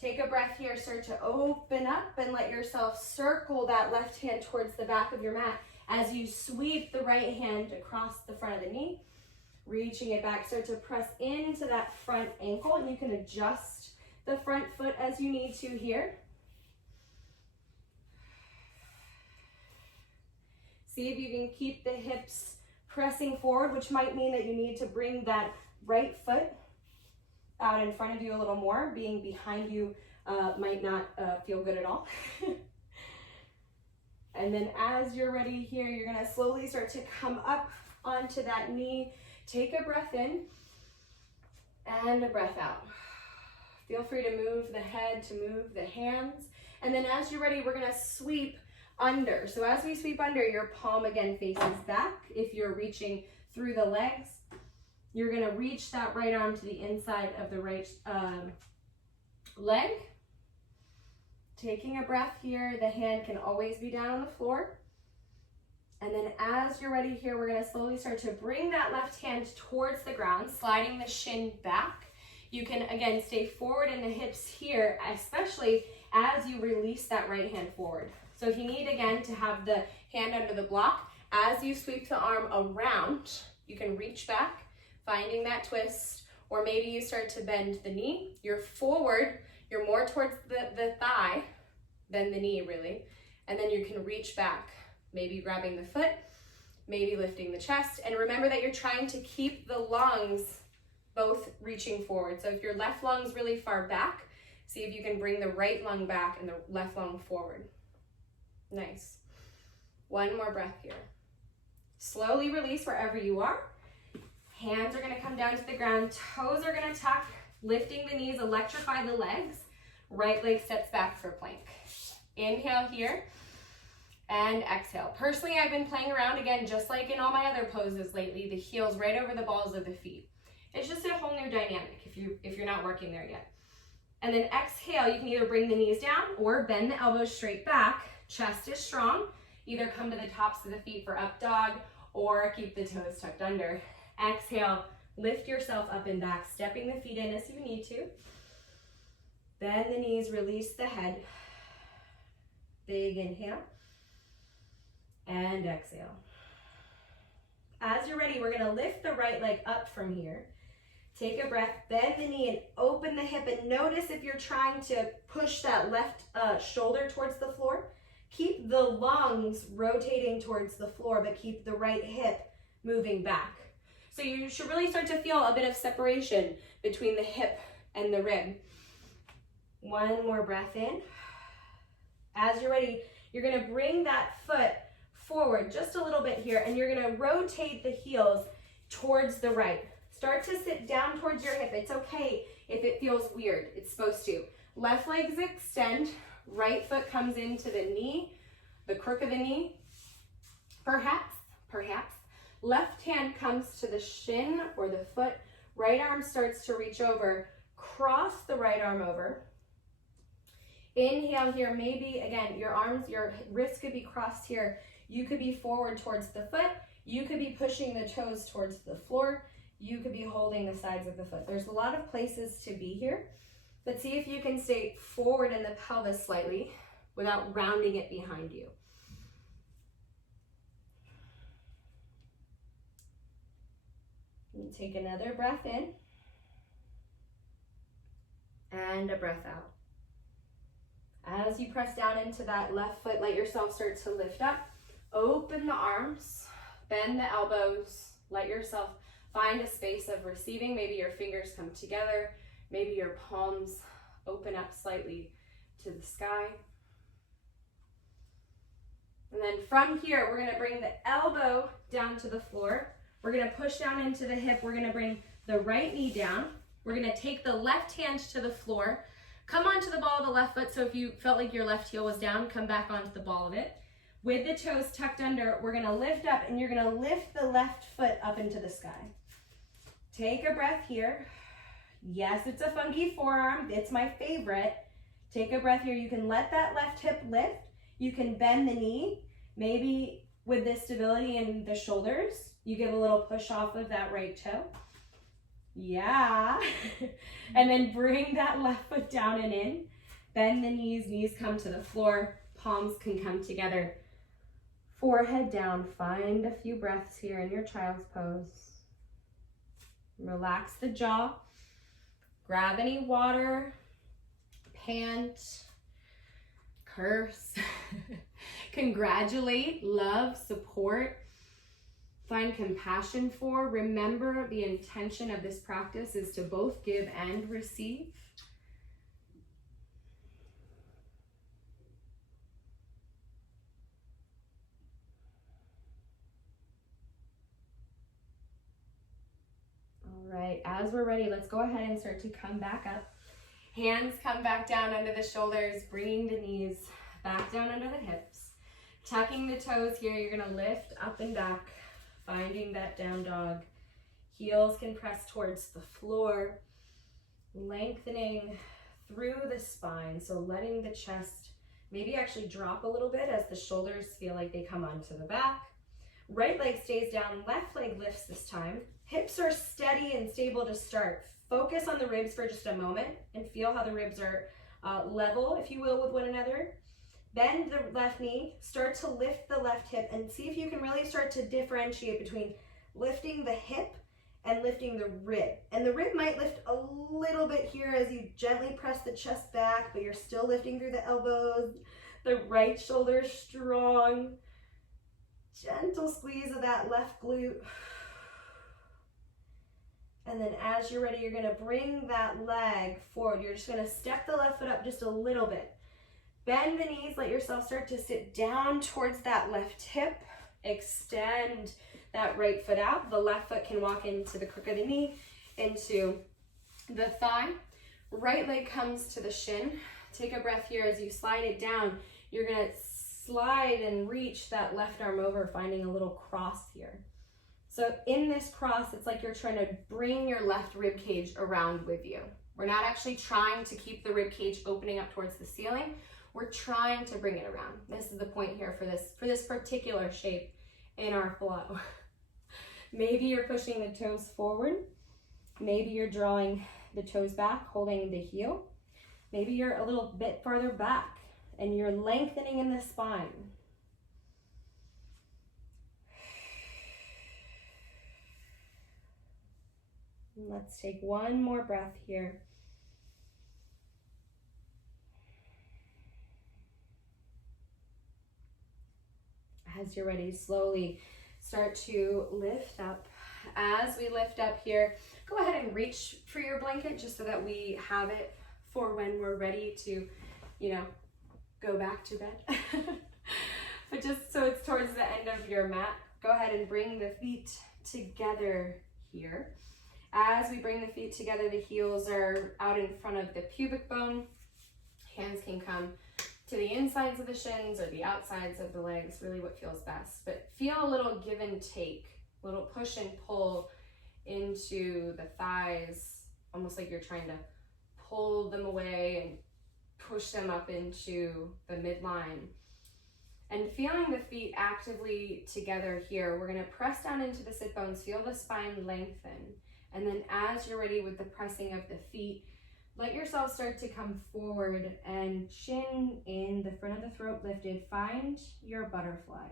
Take a breath here, start to open up and let yourself circle that left hand towards the back of your mat as you sweep the right hand across the front of the knee. Reaching it back, start to press into that front ankle, and you can adjust the front foot as you need to here. See if you can keep the hips pressing forward, which might mean that you need to bring that right foot out in front of you a little more. Being behind you might not feel good at all. And then as you're ready here, you're gonna slowly start to come up onto that knee. Take a breath in and a breath out. Feel free to move the head, to move the hands. And then as you're ready, we're gonna sweep under. So as we sweep under, your palm again faces back. If you're reaching through the legs, you're gonna reach that right arm to the inside of the right leg. Taking a breath here, the hand can always be down on the floor. And then as you're ready here, we're gonna slowly start to bring that left hand towards the ground, sliding the shin back. You can, again, stay forward in the hips here, especially as you release that right hand forward. So if you need, again, to have the hand under the block, as you sweep the arm around, you can reach back, finding that twist, or maybe you start to bend the knee. You're forward, you're more towards the thigh than the knee, really. And then you can reach back, maybe grabbing the foot, maybe lifting the chest. And remember that you're trying to keep the lungs both reaching forward. So if your left lung's really far back, see if you can bring the right lung back and the left lung forward. Nice. One more breath here. Slowly release wherever you are. Hands are gonna come down to the ground, toes are gonna tuck, lifting the knees, electrify the legs. Right leg steps back for plank. Inhale here and exhale. Personally, I've been playing around again, just like in all my other poses lately, the heels right over the balls of the feet. It's just a whole new dynamic if you're not working there yet. And then exhale, you can either bring the knees down or bend the elbows straight back. Chest is strong. Either come to the tops of the feet for up dog or keep the toes tucked under. Exhale, lift yourself up and back, stepping the feet in as you need to. Bend the knees, release the head. Big inhale and exhale. As you're ready, we're gonna lift the right leg up from here. Take a breath, bend the knee and open the hip, and notice if you're trying to push that left shoulder towards the floor, keep the lungs rotating towards the floor, but keep the right hip moving back. So you should really start to feel a bit of separation between the hip and the rib. One more breath in. As you're ready, you're gonna bring that foot forward just a little bit here, and you're gonna rotate the heels towards the right. Start to sit down towards your hip. It's okay if it feels weird. It's supposed to. Left legs extend, right foot comes into the knee, the crook of the knee. Perhaps. Left hand comes to the shin or the foot. Right arm starts to reach over. Cross the right arm over. Inhale here. Maybe, again, your wrists could be crossed here. You could be forward towards the foot. You could be pushing the toes towards the floor. You could be holding the sides of the foot. There's a lot of places to be here, but see if you can stay forward in the pelvis slightly without rounding it behind you. And take another breath in and a breath out. As you press down into that left foot, let yourself start to lift up. Open the arms, bend the elbows, let yourself find a space of receiving. Maybe your fingers come together. Maybe your palms open up slightly to the sky. And then from here, we're gonna bring the elbow down to the floor. We're gonna push down into the hip. We're gonna bring the right knee down. We're gonna take the left hand to the floor. Come onto the ball of the left foot. So if you felt like your left heel was down, come back onto the ball of it. With the toes tucked under, we're gonna lift up, and you're gonna lift the left foot up into the sky. Take a breath here. Yes, it's a funky forearm. It's my favorite. Take a breath here. You can let that left hip lift. You can bend the knee. Maybe with this stability in the shoulders, you give a little push off of that right toe. Yeah. And then bring that left foot down and in. Bend the knees come to the floor. Palms can come together. Forehead down. Find a few breaths here in your child's pose. Relax the jaw. Grab any water. Pant. Curse. Congratulate, love, support. Find compassion for. Remember, the intention of this practice is to both give and receive. All right, as we're ready, let's go ahead and start to come back up. Hands come back down under the shoulders, bringing the knees back down under the hips. Tucking the toes here, you're gonna lift up and back, finding that down dog. Heels can press towards the floor, lengthening through the spine. So letting the chest maybe actually drop a little bit as the shoulders feel like they come onto the back. Right leg stays down, left leg lifts this time. Hips are steady and stable to start. Focus on the ribs for just a moment and feel how the ribs are level, if you will, with one another. Bend the left knee, start to lift the left hip, and see if you can really start to differentiate between lifting the hip and lifting the rib. And the rib might lift a little bit here as you gently press the chest back, but you're still lifting through the elbows. The right shoulder strong. Gentle squeeze of that left glute. And then as you're ready, you're gonna bring that leg forward. You're just gonna step the left foot up just a little bit. Bend the knees, let yourself start to sit down towards that left hip. Extend that right foot out. The left foot can walk into the crook of the knee, into the thigh. Right leg comes to the shin. Take a breath here as you slide it down. You're gonna slide and reach that left arm over, finding a little cross here. So in this cross, it's like you're trying to bring your left rib cage around with you. We're not actually trying to keep the rib cage opening up towards the ceiling. We're trying to bring it around. This is the point here for this particular shape in our flow. Maybe you're pushing the toes forward. Maybe you're drawing the toes back, holding the heel. Maybe you're a little bit farther back and you're lengthening in the spine. Let's take one more breath here. As you're ready, slowly start to lift up. As we lift up here, go ahead and reach for your blanket just so that we have it for when we're ready to, go back to bed. But just so it's towards the end of your mat, go ahead and bring the feet together here. As we bring the feet together, the heels are out in front of the pubic bone. Hands can come to the insides of the shins or the outsides of the legs, really what feels best. But feel a little give and take, a little push and pull into the thighs, almost like you're trying to pull them away and push them up into the midline. And feeling the feet actively together here, we're gonna press down into the sit bones, feel the spine lengthen. And then as you're ready with the pressing of the feet, let yourself start to come forward and chin in, the front of the throat lifted. Find your butterfly.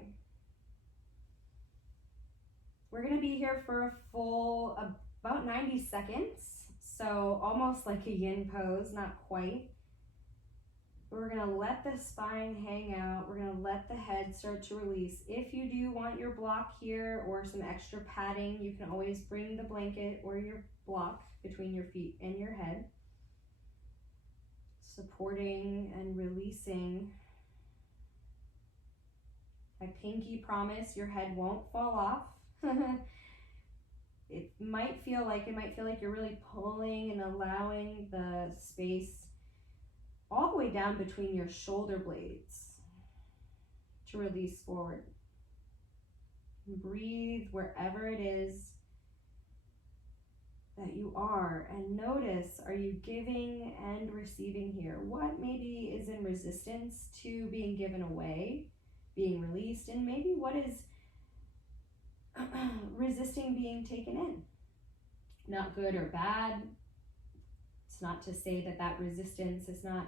We're gonna be here for a full about 90 seconds. So almost like a yin pose, not quite. We're gonna let the spine hang out. We're gonna let the head start to release. If you do want your block here or some extra padding, you can always bring the blanket or your block between your feet and your head. Supporting and releasing. I pinky promise your head won't fall off. It might feel like you're really pulling and allowing the space all the way down between your shoulder blades to release forward. Breathe wherever it is that you are, and notice, are you giving and receiving here? What maybe is in resistance to being given away, being released, and maybe what is resisting being taken in? Not good or bad. It's not to say that that resistance is not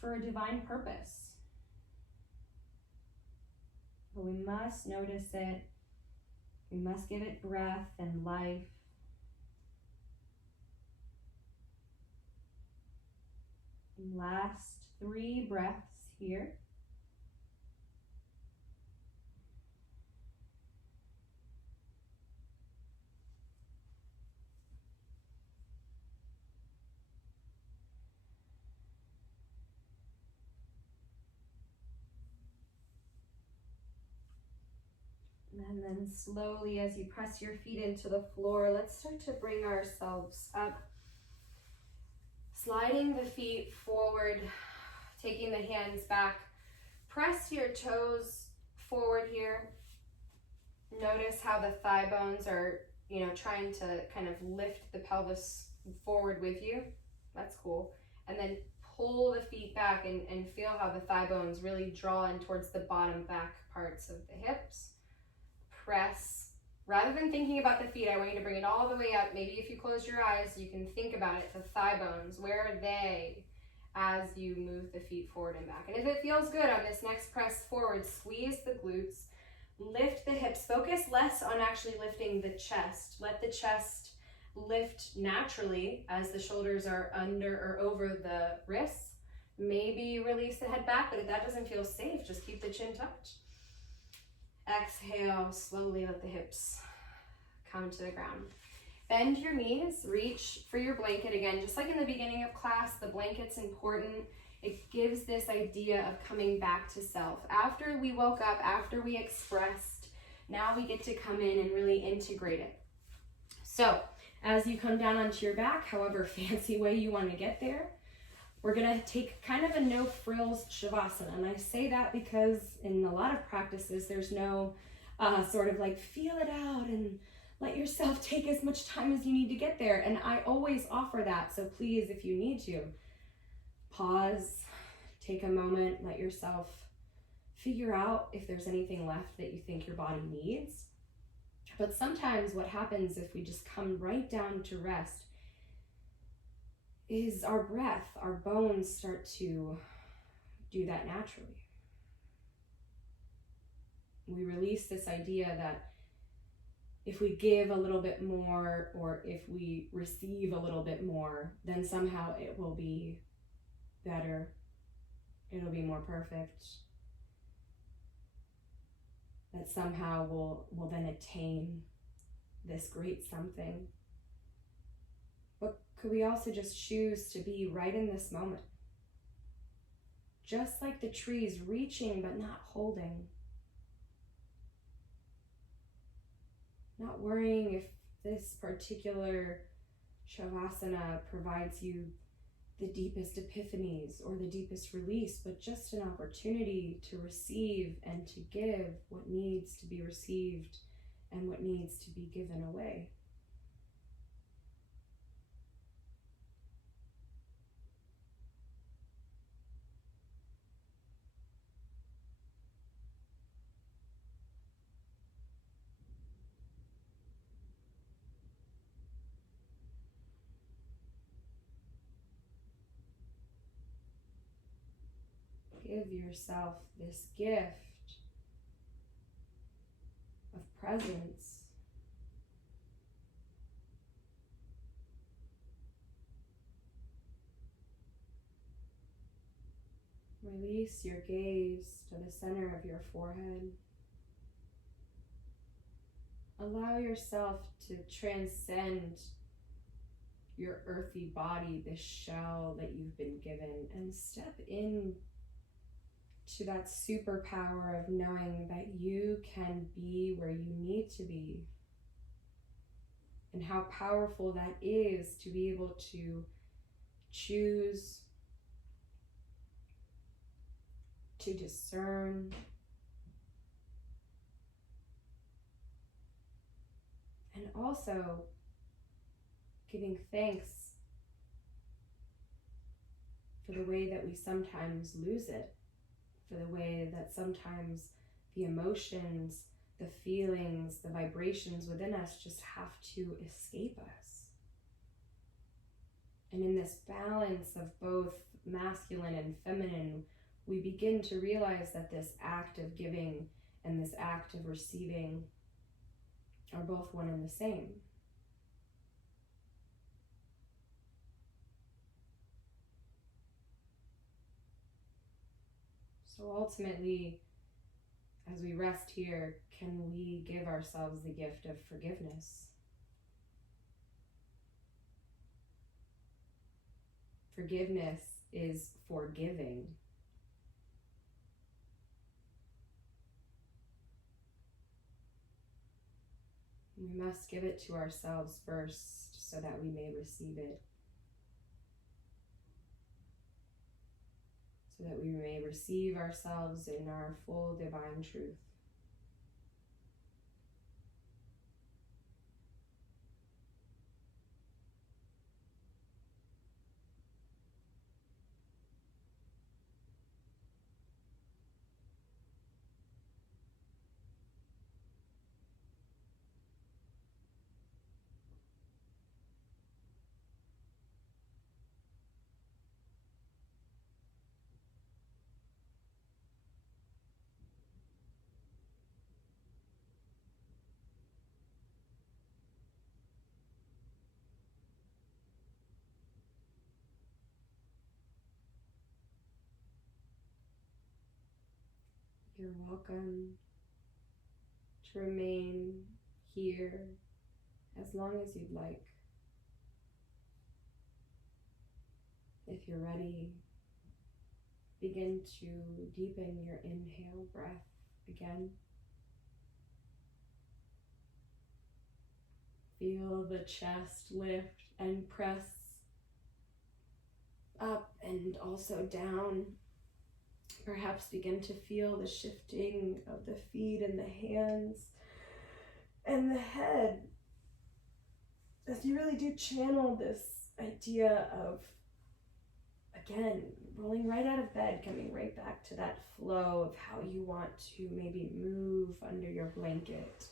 for a divine purpose. But we must notice it. We must give it breath and life. Last 3 breaths here. And then slowly, as you press your feet into the floor, let's start to bring ourselves up. Sliding the feet forward, taking the hands back. Press your toes forward here. Notice how the thigh bones are, trying to kind of lift the pelvis forward with you. That's cool. And then pull the feet back and feel how the thigh bones really draw in towards the bottom back parts of the hips. Press. Rather than thinking about the feet, I want you to bring it all the way up. Maybe if you close your eyes, you can think about it. The thigh bones, where are they as you move the feet forward and back? And if it feels good on this next press forward, squeeze the glutes, lift the hips. Focus less on actually lifting the chest. Let the chest lift naturally as the shoulders are under or over the wrists. Maybe release the head back, but if that doesn't feel safe, just keep the chin tucked. Exhale, slowly let the hips come to the ground. Bend your knees, reach for your blanket again. Just like in the beginning of class, the blanket's important. It gives this idea of coming back to self. After we woke up, after we expressed, now we get to come in and really integrate it. So, as you come down onto your back, however fancy way you want to get there, we're gonna take kind of a no frills Shavasana. And I say that because in a lot of practices, there's no sort of like feel it out and let yourself take as much time as you need to get there. And I always offer that. So please, if you need to, pause, take a moment, let yourself figure out if there's anything left that you think your body needs. But sometimes what happens if we just come right down to rest is our breath, our bones start to do that naturally. We release this idea that if we give a little bit more, or if we receive a little bit more, then somehow it will be better. It'll be more perfect. That somehow we'll then attain this great something. But could we also just choose to be right in this moment? Just like the trees, reaching but not holding. Not worrying if this particular Shavasana provides you the deepest epiphanies or the deepest release, but just an opportunity to receive and to give what needs to be received and what needs to be given away. Give yourself this gift of presence. Release your gaze to the center of your forehead. Allow yourself to transcend your earthy body, this shell that you've been given, and step in to that superpower of knowing that you can be where you need to be, and how powerful that is to be able to choose, to discern, and also giving thanks for the way that we sometimes lose it, for the way that sometimes the emotions, the feelings, the vibrations within us just have to escape us. And in this balance of both masculine and feminine, we begin to realize that this act of giving and this act of receiving are both one and the same. So ultimately, as we rest here, can we give ourselves the gift of forgiveness? Forgiveness is forgiving. We must give it to ourselves first so that we may receive it. So that we may receive ourselves in our full divine truth. You're welcome to remain here as long as you'd like. If you're ready, begin to deepen your inhale breath again. Feel the chest lift and press up and also down. Perhaps begin to feel the shifting of the feet and the hands and the head as you really do channel this idea of, again, rolling right out of bed, coming right back to that flow of how you want to maybe move under your blanket.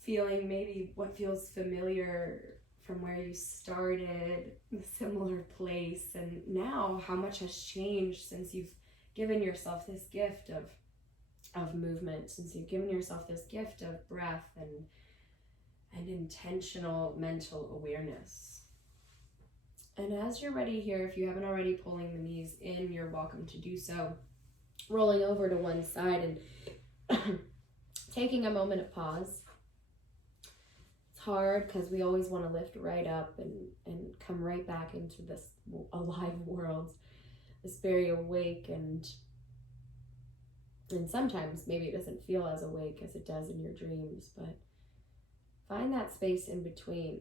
Feeling maybe what feels familiar from where you started, a similar place, and now how much has changed since you've given yourself this gift of of movement, since you've given yourself this gift of breath and intentional mental awareness. And as you're ready here, if you haven't already, pulling the knees in, you're welcome to do so. Rolling over to one side and taking a moment of pause. It's hard because we always want to lift right up and come right back into this alive world, this very awake, and sometimes maybe it doesn't feel as awake as it does in your dreams, but find that space in between.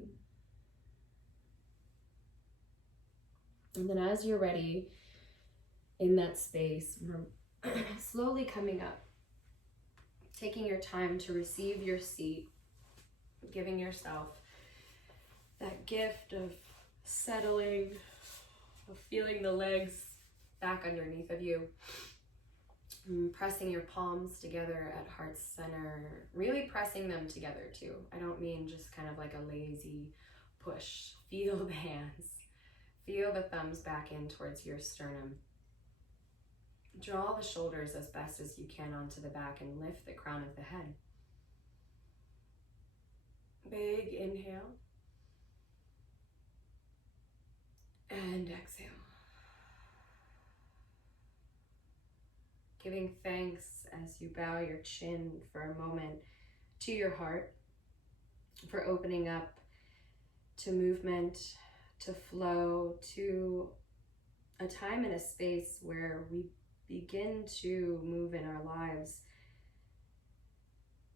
And then as you're ready in that space, slowly coming up, taking your time to receive your seat, giving yourself that gift of settling, of feeling the legs back underneath of you, pressing your palms together at heart center, really pressing them together too. I don't mean just kind of like a lazy push. Feel the hands. Feel the thumbs back in towards your sternum. Draw the shoulders as best as you can onto the back and lift the crown of the head. Big inhale. And exhale. Giving thanks as you bow your chin for a moment to your heart, for opening up to movement, to flow, to a time and a space where we begin to move in our lives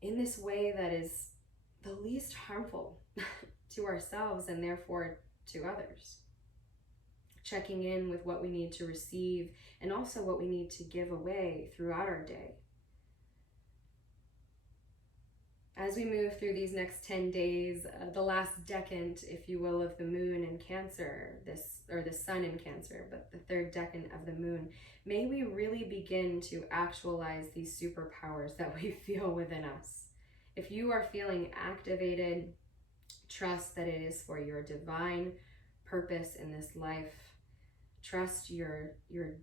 in this way that is the least harmful to ourselves and therefore to others. Checking in with what we need to receive and also what we need to give away throughout our day. As we move through these next 10 days, the last decade, if you will, of the moon in Cancer, the sun in Cancer, but the third decade of the moon, may we really begin to actualize these superpowers that we feel within us. If you are feeling activated, trust that it is for your divine purpose in this life. Trust your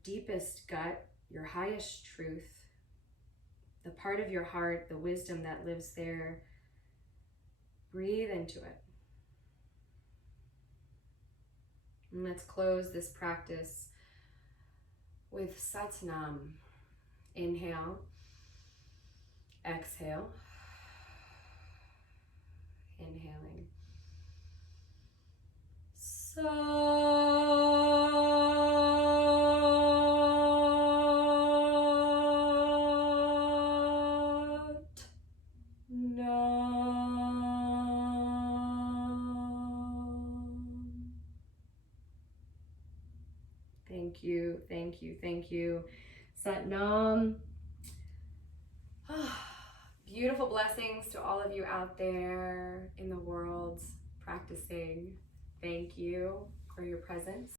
deepest gut, your highest truth, the part of your heart, the wisdom that lives there. Breathe into it. And let's close this practice with Sat Nam. Inhale, exhale, inhaling. Thank you, thank you, thank you. Sat Nam. Beautiful blessings to all of you out there in the world practicing. Thank you for your presence.